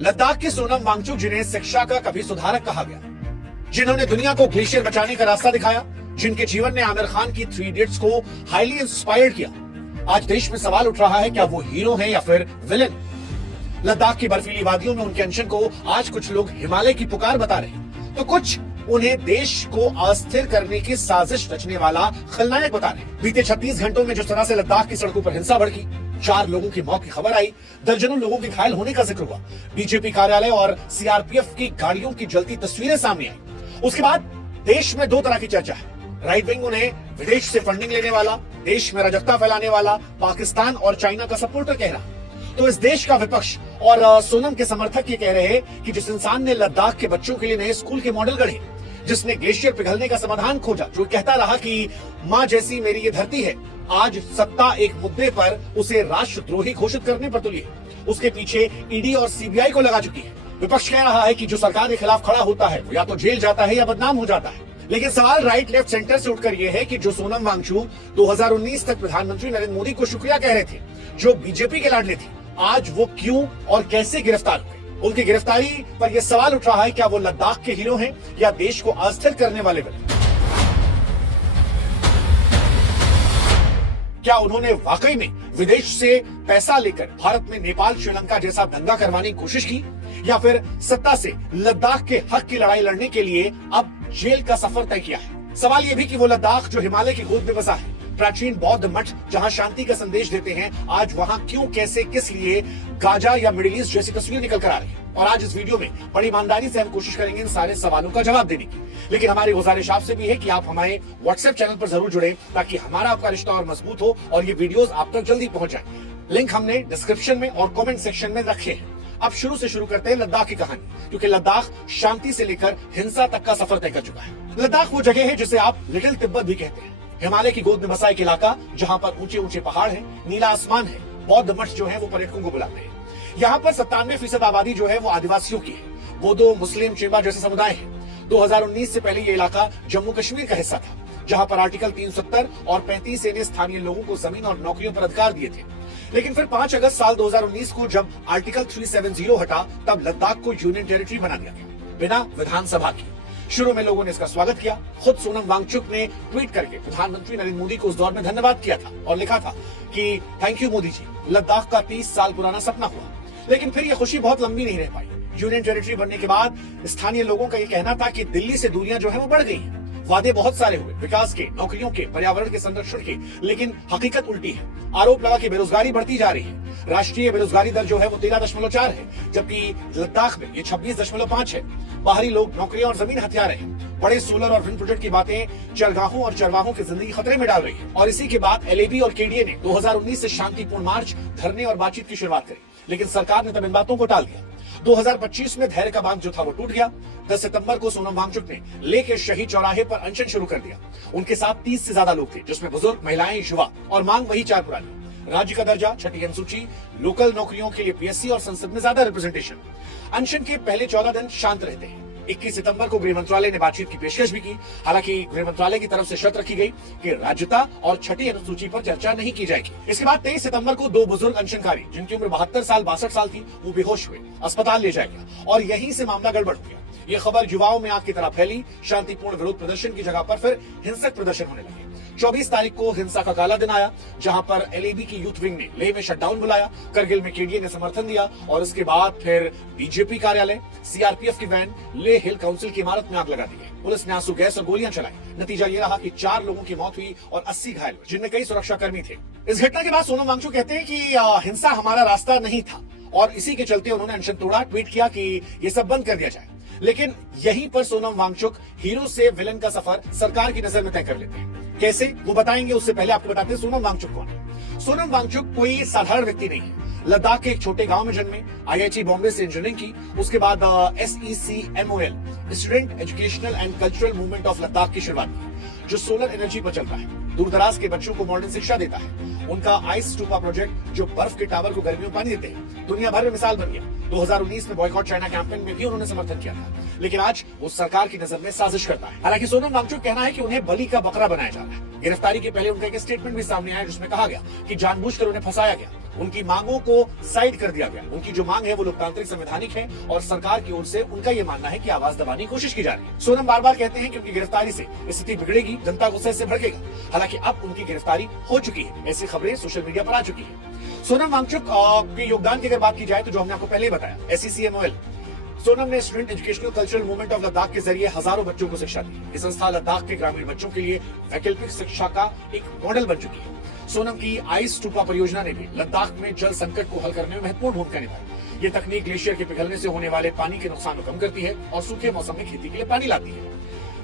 लद्दाख के सोनम वांगचुक, जिन्हें शिक्षा का कभी सुधारक कहा गया, जिन्होंने दुनिया को ग्लेशियर बचाने का रास्ता दिखाया, जिनके जीवन ने आमिर खान की 3 इडियट्स को हाईली इंस्पायर्ड किया, आज देश में सवाल उठ रहा है क्या वो हीरो हैं या फिर विलेन। लद्दाख की बर्फीली वादियों में उनके अनशन को आज कुछ लोग हिमालय की पुकार बता रहे हैं, तो कुछ उन्हें देश को अस्थिर करने की साजिश रचने वाला खलनायक बता रहे हैं। बीते 36 घंटों में जिस तरह से लद्दाख की सड़कों पर हिंसा भड़की, 4 लोगों की मौत की खबर आई, दर्जनों लोगों के घायल होने का जिक्र हुआ, बीजेपी कार्यालय और सीआरपीएफ की गाड़ियों की जलती तस्वीरें सामने आई। उसके बाद देश में 2 तरह की चर्चा है। राइट विंग उन्हें विदेश से फंडिंग लेने वाला, देश में अराजकता फैलाने वाला, पाकिस्तान और चाइना का सपोर्टर कह रहा। तो इस देश का विपक्ष और सोनम के समर्थक ये कह रहे हैं कि जिस इंसान ने लद्दाख के बच्चों के लिए नए स्कूल के मॉडल गढ़े, जिसने ग्लेशियर पिघलने का समाधान खोजा, जो कहता रहा कि मां जैसी मेरी ये धरती है, आज सत्ता एक मुद्दे पर उसे राष्ट्रद्रोही घोषित करने पर तुली है। उसके पीछे ईडी और सीबीआई को लगा चुकी है। विपक्ष कह रहा है कि जो सरकार के खिलाफ खड़ा होता है वो या तो जेल जाता है या बदनाम हो जाता है। लेकिन सवाल राइट लेफ्ट सेंटर से उठकर यह है कि जो सोनम वांगचुक 2019 तक प्रधानमंत्री नरेंद्र मोदी को शुक्रिया कह रहे थे, जो बीजेपी के लाडले थे, आज वो क्यों और कैसे गिरफ्तार हुए। उनकी गिरफ्तारी पर यह सवाल उठ रहा है क्या वो लद्दाख के हीरो हैं या देश को अस्थिर करने वाले विलेन। क्या उन्होंने वाकई में विदेश से पैसा लेकर भारत में नेपाल, श्रीलंका जैसा दंगा करवाने की कोशिश की, या फिर सत्ता से लद्दाख के हक की लड़ाई लड़ने के लिए अब जेल का सफर तय किया है। सवाल यह भी कि वो लद्दाख जो हिमालय की गोद में बसा है, प्राचीन बौद्ध मठ जहां शांति का संदेश देते हैं, आज वहां क्यों, कैसे, किस लिए गाजा या मिडिल ईस्ट जैसी तस्वीर निकल कर आ रही है। और आज इस वीडियो में बड़ी ईमानदारी से हम कोशिश करेंगे इन सारे सवालों का जवाब देने की। लेकिन हमारी गुजारिश आपसे भी है कि आप हमारे व्हाट्सएप चैनल पर जरूर जुड़े, ताकि हमारा आपका रिश्ता और मजबूत हो और ये वीडियोस आप तक जल्दी पहुंच जाए। लिंक हमने डिस्क्रिप्शन में और कमेंट सेक्शन में रखे हैं। अब शुरू से शुरू करते हैं लद्दाख की कहानी, क्योंकि लद्दाख शांति से लेकर हिंसा तक का सफर तय कर चुका है। लद्दाख वो जगह है जिसे आप लिटिल तिब्बत भी कहते हैं। हिमालय की गोद में बसा एक इलाका जहां पर ऊंचे ऊंचे पहाड़ है, नीला आसमान है, बौद्ध मठ जो है वो पर्यटकों को बुलाते हैं। यहाँ पर 97% आबादी जो है वो आदिवासियों की है। बोडो, मुस्लिम, चेबा जैसे समुदाय हैं। 2019 से पहले ये इलाका जम्मू कश्मीर का हिस्सा था, जहां पर आर्टिकल 370 और 35 ने स्थानीय लोगों को जमीन और नौकरियों पर अधिकार दिए थे। लेकिन फिर 5 अगस्त साल 2019 को जब आर्टिकल 370 हटा, तब लद्दाख को यूनियन टेरिटरी बना दिया गया, बिना विधानसभा के। शुरू में लोगों ने इसका स्वागत किया। खुद सोनम वांगचुक ने ट्वीट करके प्रधानमंत्री नरेंद्र मोदी को उस दौर में धन्यवाद किया था और लिखा था कि थैंक यू मोदी जी, लद्दाख का 30 साल पुराना सपना हुआ। लेकिन फिर यह खुशी बहुत लंबी नहीं रह पाई। यूनियन टेरिटरी बनने के बाद स्थानीय लोगों का यह कहना था कि दिल्ली से दूरियां जो है वो बढ़ गई हैं। वादे बहुत सारे हुए, विकास के, नौकरियों के, पर्यावरण के संरक्षण के, लेकिन हकीकत उल्टी है। आरोप लगा कि बेरोजगारी बढ़ती जा रही है। राष्ट्रीय बेरोजगारी दर जो है वो 13.4 है, जबकि लद्दाख में ये 26.5 है। बाहरी लोग नौकरियां और जमीन हथिया रहे हैं। बड़े सोलर और विंड प्रोजेक्ट की बातें चरगाहों और चरवाहों की जिंदगी खतरे में डाल रही है। और इसी के बाद एलएबी और केडीए ने 2019 से शांतिपूर्ण मार्च, धरने और बातचीत की शुरुआत करी, लेकिन सरकार ने तब इन बातों को टाल दिया। 2025 में धैर्य का बांध जो था वो टूट गया। 10 सितंबर को सोनम वांगचुक ने लेके शहीद चौराहे पर अनशन शुरू कर दिया। उनके साथ 30 से ज्यादा लोग थे, जिसमें बुजुर्ग, महिलाएं, युवा, और मांग वही 4 पुरानी: राज्य का दर्जा, छठी अनुसूची, लोकल नौकरियों के लिए पीएससी और संसद में ज्यादा रिप्रेजेंटेशन। अनशन के पहले 14 दिन शांत रहते हैं। 21 सितंबर को गृह मंत्रालय ने बातचीत की पेशकश भी की। हालांकि गृह मंत्रालय की तरफ से शर्त रखी गई कि राज्यता और छठी अनुसूची पर चर्चा नहीं की जाएगी। इसके बाद 23 सितंबर को 2 बुजुर्ग अनशनकारी, जिनकी उम्र 72 साल 62 साल थी, वो बेहोश हुए, अस्पताल ले जाया गया और यहीं से मामला गड़बड़ हो गया। ये खबर युवाओं में आग की तरह फैली। शांतिपूर्ण विरोध प्रदर्शन की जगह पर फिर हिंसक प्रदर्शन होने लगे। 24 तारीख को हिंसा का काला दिन आया, जहां पर एलएबी की यूथ विंग ने लेह में शटडाउन बुलाया, करगिल में केडीए ने समर्थन दिया, और इसके बाद फिर बीजेपी कार्यालय, सीआरपीएफ की वैन, लेह हिल काउंसिल की इमारत में आग लगा दी गई। पुलिस ने आंसू गैस और गोलियां चलाई। नतीजा ये रहा कि 4 लोगों की मौत हुई और 80 घायल हुए, जिनमें कई सुरक्षाकर्मी थे। इस घटना के बाद सोनम वांगचुक कहते हैं कि हिंसा हमारा रास्ता नहीं था और इसी के चलते उन्होंने अनशन तोड़ा। ट्वीट किया कि ये सब बंद कर दिया जाए। लेकिन यहीं पर सोनम वांगचुक हीरो से विलेन का सफर सरकार की नजर में तय कर लेते हैं। कैसे, वो बताएंगे। उससे पहले आपको बताते हैं सोनम वांगचुक कौन है। सोनम वांगचुक कोई साधारण व्यक्ति नहीं है। लद्दाख के एक छोटे गांव में जन्मे, आईआईटी बॉम्बे से इंजीनियरिंग की, उसके बाद SECMOL student educational and cultural movement of Ladakh की शुरुआत की, जो सोलर एनर्जी पर चलता है, दूर दराज के बच्चों को मॉडर्न शिक्षा देता है। उनका आइस स्टूपा प्रोजेक्ट, जो बर्फ के टावर को गर्मियों में पानी देते हैं, दुनिया भर में मिसाल बन गया। 2019 में बॉयकॉट चाइना कैंपेन में भी उन्होंने समर्थन किया था, लेकिन आज वो सरकार की नजर में साजिश करता है। हालांकि सोनम वांगचुक कहना है कि उन्हें बलि का बकरा बनाया जा रहा है। गिरफ्तारी के पहले उनका एक स्टेटमेंट भी सामने आया, जिसमें कहा गया कि जानबूझकर उन्हें फंसाया गया। उनकी मांगों को साइड कर दिया गया। उनकी जो मांग है वो लोकतांत्रिक संवैधानिक है और सरकार की ओर से उनका ये मानना है कि आवाज दबाने की कोशिश की जा रही है। सोनम बार बार कहते हैं कि उनकी गिरफ्तारी से स्थिति बिगड़ेगी, जनता गुस्से से भड़केगा। हालांकि अब उनकी गिरफ्तारी हो चुकी है, ऐसी खबरें सोशल मीडिया पर आ चुकी है। सोनम वांगचुक के योगदान की अगर बात की जाए तो जो हमने आपको पहले ही बताया, SECMOL सोनम ने student educational cultural movement of Ladakh के जरिए हजारों बच्चों को शिक्षा दी। ये संस्था लद्दाख के ग्रामीण बच्चों के लिए वैकल्पिक शिक्षा का एक मॉडल बन चुकी है। सोनम की आइस स्टूपा परियोजना ने भी लद्दाख में जल संकट को हल करने में महत्वपूर्ण भूमिका निभाई। ये तकनीक ग्लेशियर के पिघलने से होने वाले पानी के नुकसान को कम करती है और सूखे मौसम में खेती के लिए पानी लाती है।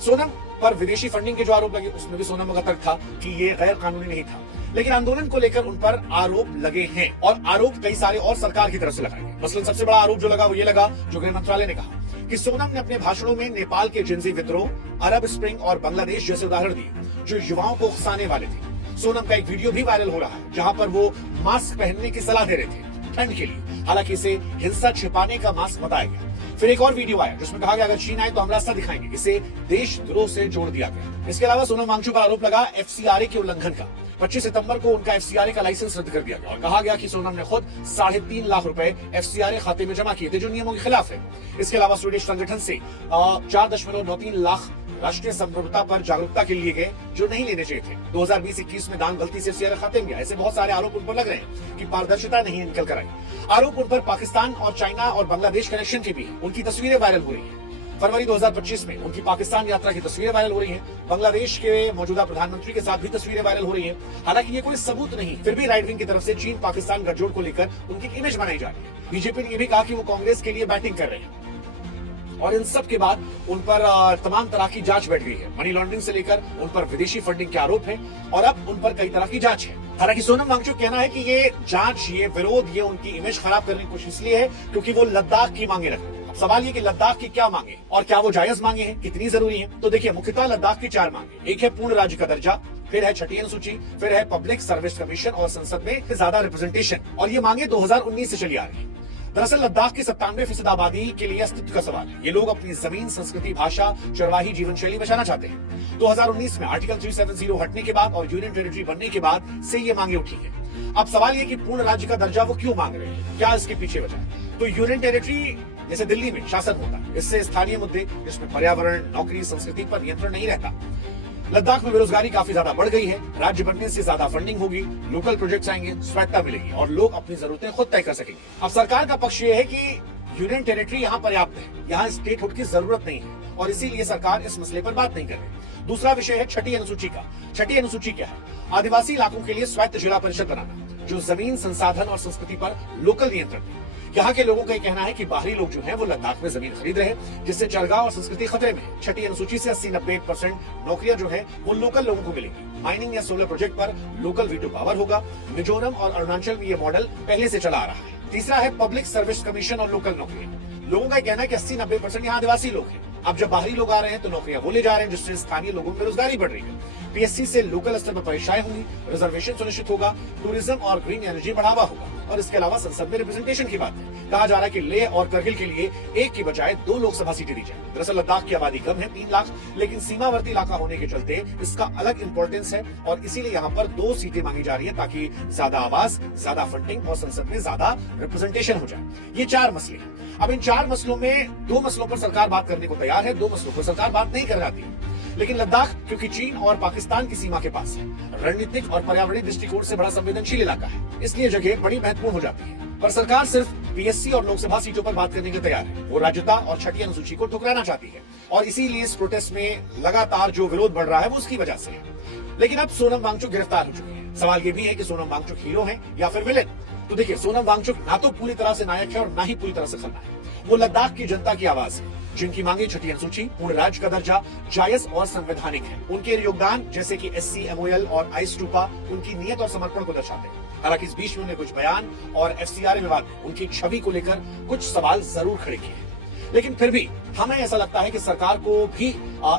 सोनम पर विदेशी फंडिंग के जो आरोप लगे उसमें भी सोनम का तर्क था कि ये गैर कानूनी नहीं था, लेकिन आंदोलन को लेकर उन पर आरोप लगे हैं और आरोप कई सारे और सरकार की तरफ से लगाए गए। मसलन सबसे बड़ा आरोप जो लगा वो ये लगा, जो गृह मंत्रालय ने कहा कि सोनम ने अपने भाषणों में नेपाल के जिन्जी विद्रोह, अरब स्प्रिंग और बांग्लादेश जैसे उदाहरण दिए जो युवाओं को उकसाने वाले थे। सोनम का एक वीडियो भी वायरल हो रहा है जहां पर वो मास्क पहनने की सलाह दे रहे थे ठंड के लिए, हालांकि इसे हिंसा छिपाने का मास्क बताया गया। फिर एक और वीडियो आया जिसमें कहा गया अगर चीन आए तो हम रास्ता दिखाएंगे, इसे देशद्रोह से जोड़ दिया गया। इसके अलावा सोनम वांगचुक पर आरोप लगा FCRA के उल्लंघन का। 25 सितंबर को उनका FCRA का लाइसेंस रद्द कर दिया गया और कहा गया कि सोनम ने खुद 3.5 लाख रुपए FCRA खाते में जमा किए थे जो नियमों के खिलाफ है। इसके अलावा स्वीडिश संगठन से 4.93 लाख राष्ट्रीय संप्रभुता पर जागरूकता के लिए गए जो नहीं लेने चाहिए थे। 2020-21 में दान गलती से FCRA खाते में गया। ऐसे बहुत सारे आरोप उन पर लग रहे हैं कि पारदर्शिता नहीं निकल कर आई। आरोप उन पर पाकिस्तान और चाइना और बांग्लादेश कनेक्शन की भी है। उनकी तस्वीरें वायरल हो रही है। फरवरी 2025 में उनकी पाकिस्तान यात्रा की तस्वीरें वायरल हो रही हैं। बांग्लादेश के मौजूदा प्रधानमंत्री के साथ भी तस्वीरें वायरल हो रही हैं। हालांकि ये कोई सबूत नहीं, फिर भी राइट विंग की तरफ से चीन पाकिस्तान गठजोड़ को लेकर उनकी इमेज बनाई जा रही है। बीजेपी ने यह भी कहा कि वो कांग्रेस के लिए बैटिंग कर रहे हैं और इन सब के बाद उन पर तमाम तरह की जांच बैठ गई है। मनी लॉन्ड्रिंग से लेकर उन पर विदेशी फंडिंग के आरोप है और अब उन पर कई तरह की जांच है। हालांकि सोनम वांगचुक कहना है कि ये जांच, ये विरोध, ये उनकी इमेज खराब करने की कोशिश इसलिए है क्योंकि वो लद्दाख की मांगे रखते हैं। सवाल ये कि लद्दाख की क्या मांगे और क्या वो जायज मांगे हैं, कितनी जरूरी है? तो देखिए, मुख्यतः लद्दाख की 4 मांगे। एक है पूर्ण राज्य का दर्जा, फिर है छठी अनुसूची, फिर है पब्लिक सर्विस कमीशन और संसद में ज्यादा रिप्रेजेंटेशन। और ये मांगे 2019 से चली आ रही है। दरअसल लद्दाख की 97% आबादी के लिए अस्तित्व का सवाल है। ये लोग अपनी जमीन, संस्कृति, भाषा, चरवाही जीवन शैली बचाना चाहते हैं। 2019 में आर्टिकल 370 हटने के बाद और यूनियन टेरिटरी बनने के बाद से ये मांगे उठी है। अब सवाल ये कि पूर्ण राज्य का दर्जा वो क्यों मांग रहे हैं, क्या इसके पीछे वजह है? तो यूनियन टेरिटरी जैसे दिल्ली में शासन होता है, इससे स्थानीय मुद्दे जिसमें पर्यावरण, नौकरी, संस्कृति पर नियंत्रण नहीं रहता। लद्दाख में बेरोजगारी काफी ज्यादा बढ़ गई है। राज्य बनने से ज्यादा फंडिंग होगी, लोकल प्रोजेक्ट्स आएंगे, स्वायत्ता मिलेगी और लोग अपनी जरूरतें खुद तय कर सकेंगे। अब सरकार का पक्ष ये है कि यूनियन टेरिटरी यहाँ पर्याप्त है, यहाँ स्टेटहुड की जरूरत नहीं है और इसीलिए सरकार इस मसले पर बात नहीं कर रही। दूसरा विषय है छठी अनुसूची का। छठी अनुसूची क्या है? आदिवासी इलाकों के लिए स्वायत्त जिला परिषद बनाना जो जमीन, संसाधन और संस्कृति पर लोकल नियंत्रण दे। यहाँ के लोगों का कहना है कि बाहरी लोग जो हैं वो लद्दाख में जमीन खरीद रहे हैं, जिससे चरगा और संस्कृति खतरे में है। छठी अनुसूची से 80-90% नौकरियां जो है वो लोकल लोगों को मिलेंगी। माइनिंग या सोलर प्रोजेक्ट पर लोकल वीटो पावर होगा। मिजोरम और अरुणाचल में ये मॉडल पहले से चला आ रहा है। तीसरा है पब्लिक सर्विस कमीशन और लोकल नौकरी। लोगों का कहना है कि 80-90% यहाँ आदिवासी लोग हैं। अब जब बाहरी लोग आ रहे हैं तो नौकरियां वो ले जा रहे हैं, जिससे स्थानीय लोगों में बेरोजगारी बढ़ रही है। PSC से लोकल स्तर पर परीक्षाएं होंगी, रिजर्वेशन सुनिश्चित होगा, टूरिज्म और ग्रीन एनर्जी बढ़ावा होगा और इसके अलावा संसद में रिप्रेजेंटेशन की बात है। कहा जा रहा है कि लेह और करगिल के लिए एक की बजाय 2 लोकसभा सीटें दी जाए। दरअसल लद्दाख की आबादी कम है, 3 लाख, लेकिन सीमावर्ती इलाका होने के चलते इसका अलग इंपॉर्टेंस है और इसीलिए यहाँ पर 2 सीटें मांगी जा रही है ताकि ज्यादा आवाज, ज्यादा फंडिंग और संसद में ज्यादा रिप्रेजेंटेशन हो जाए। ये 4 मसले हैं। अब इन 4 मसलों में 2 मसलों पर सरकार बात करने को तैयार है, 2 मसलों पर सरकार बात नहीं कर रही है। लेकिन लद्दाख क्योंकि चीन और पाकिस्तान की सीमा के पास है, रणनीतिक और पर्यावरणीय दृष्टिकोण से बड़ा संवेदनशील इलाका है, इसलिए जगह बड़ी महत्वपूर्ण हो जाती है। पर सरकार सिर्फ PSC और लोकसभा सीटों पर बात करने को तैयार है। वो राज्यता और छठी अनुसूची को ठुकराना चाहती है और इसीलिए इस प्रोटेस्ट में लगातार जो विरोध बढ़ रहा है वो उसकी वजह से है। लेकिन अब सोनम वांगचुक गिरफ्तार हो चुकी है। सवाल ये भी है कि सोनम वांगचुक हीरो है या फिर विलेन। तो देखिए, सोनम वांगचुक ना तो पूरी तरह से नायक है और ना ही पूरी तरह से खलनायक है। वो लद्दाख की जनता की आवाज है जिनकी मांगे छठी अनुसूची, पूर्ण राज्य का दर्जा, जायज और संवैधानिक है। उनके योगदान जैसे कि SCMOL और आइस स्टूपा उनकी नियत और समर्पण को दर्शाते हैं। हालांकि इस बीच में उन्हें कुछ बयान और FCRA विवाद में उनकी छवि को लेकर कुछ सवाल जरूर खड़े किए हैं। लेकिन फिर भी हमें ऐसा लगता है कि सरकार को भी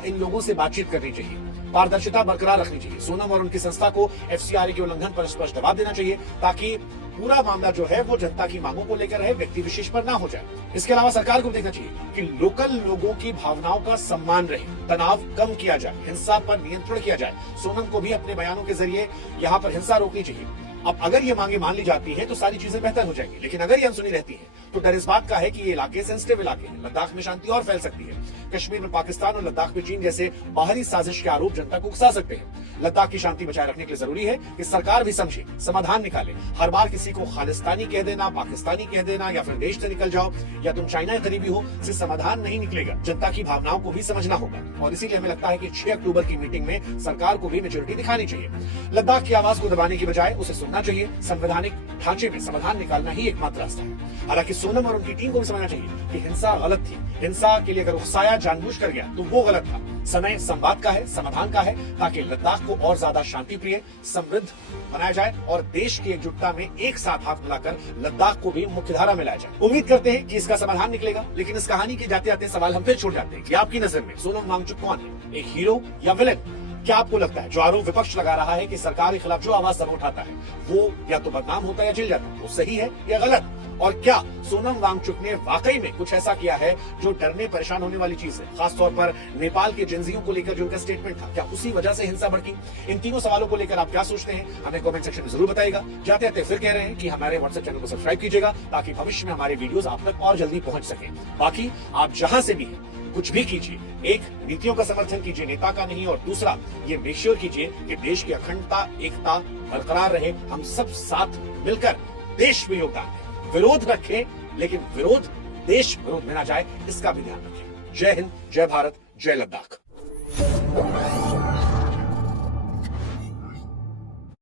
इन लोगों से बातचीत करनी चाहिए, पारदर्शिता बरकरार रखनी चाहिए। सोनम और उनकी संस्था को FCRA के उल्लंघन पर स्पष्ट जवाब देना चाहिए ताकि पूरा मामला जो है वो जनता की मांगों को लेकर है, व्यक्ति विशेष पर ना हो जाए। इसके अलावा सरकार को देखना चाहिए कि लोकल लोगों की भावनाओं का सम्मान रहे, तनाव कम किया जाए, हिंसा पर नियंत्रण किया जाए। सोनम को भी अपने बयानों के जरिए यहाँ पर हिंसा रोकनी चाहिए। अब अगर ये मांगे मान ली जाती है तो सारी चीजें बेहतर हो जाएंगी, लेकिन अगर ये अनसुनी रहती है तो डर इस बात का है कि ये इलाके सेंसिटिव इलाके हैं, लद्दाख में शांति और फैल सकती है। कश्मीर में पाकिस्तान और लद्दाख में चीन जैसे बाहरी साजिश के आरोप जनता को उकसा सकते हैं। लद्दाख की शांति बचाए रखने के लिए जरूरी है कि सरकार भी समझे, समाधान निकाले। हर बार किसी को खालिस्तानी कह देना, पाकिस्तानी कह देना या फिर देश से निकल जाओ या तुम चाइना के करीबी हो, इससे समाधान नहीं निकलेगा। जनता की भावनाओं को भी समझना होगा और इसीलिए हमें लगता है कि 6 अक्टूबर की मीटिंग में सरकार को भी मेच्योरिटी दिखानी चाहिए। लद्दाख की आवाज को दबाने की बजाय उसे सुनना चाहिए। संवैधानिक ढांचे में समाधान निकालना ही एकमात्र रास्ता है। हालांकि सोनम और उनकी टीम को भी समझना चाहिए कि हिंसा गलत थी। हिंसा के लिए अगर उकसाया जानबूझकर गया तो वो गलत था। समय संवाद का है, समाधान का है, ताकि लद्दाख को और ज्यादा शांति प्रिय, समृद्ध बनाया जाए और देश की एकजुटता में एक साथ हाथ मिलाकर लद्दाख को भी मुख्यधारा में लाया जाए। उम्मीद करते हैं कि इसका समाधान निकलेगा, लेकिन इस कहानी के जाते जाते सवाल हम फिर छोड़ जाते हैं कि आपकी नजर में सोनम वांगचुक कौन है, एक हीरो या विलेन? क्या आपको लगता है जो आरोप विपक्ष लगा रहा है कि सरकार के खिलाफ जो आवाज सब उठाता है वो या तो बदनाम होता है या जेल जाता है, वो सही है या गलत? और क्या सोनम वांगचुक ने वाकई में कुछ ऐसा किया है जो डरने परेशान होने वाली चीज है? खासतौर पर नेपाल के जिंदगियों को लेकर जो उनका स्टेटमेंट था, क्या उसी वजह से हिंसा भड़की? इन तीनों सवालों को लेकर आप क्या सोचते हैं, हमें कमेंट सेक्शन में जरूर बताइएगा। जाते जाते फिर कह रहे हैं कि हमारे व्हाट्सएप चैनल को सब्सक्राइब कीजिएगा ताकि भविष्य में हमारे वीडियोस आप तक और जल्दी पहुंच सके। बाकी आप जहां से भी हैं कुछ भी कीजिए, एक नीतियों का समर्थन कीजिए, नेता का नहीं, और दूसरा ये मेक श्योर कीजिए कि देश की अखंडता, एकता बरकरार रहे। हम सब साथ मिलकर देश में योगदान दें। विरोध रखें, लेकिन विरोध देश विरोध में ना जाए, इसका भी ध्यान रखें। जय हिंद, जय भारत, जय लद्दाख।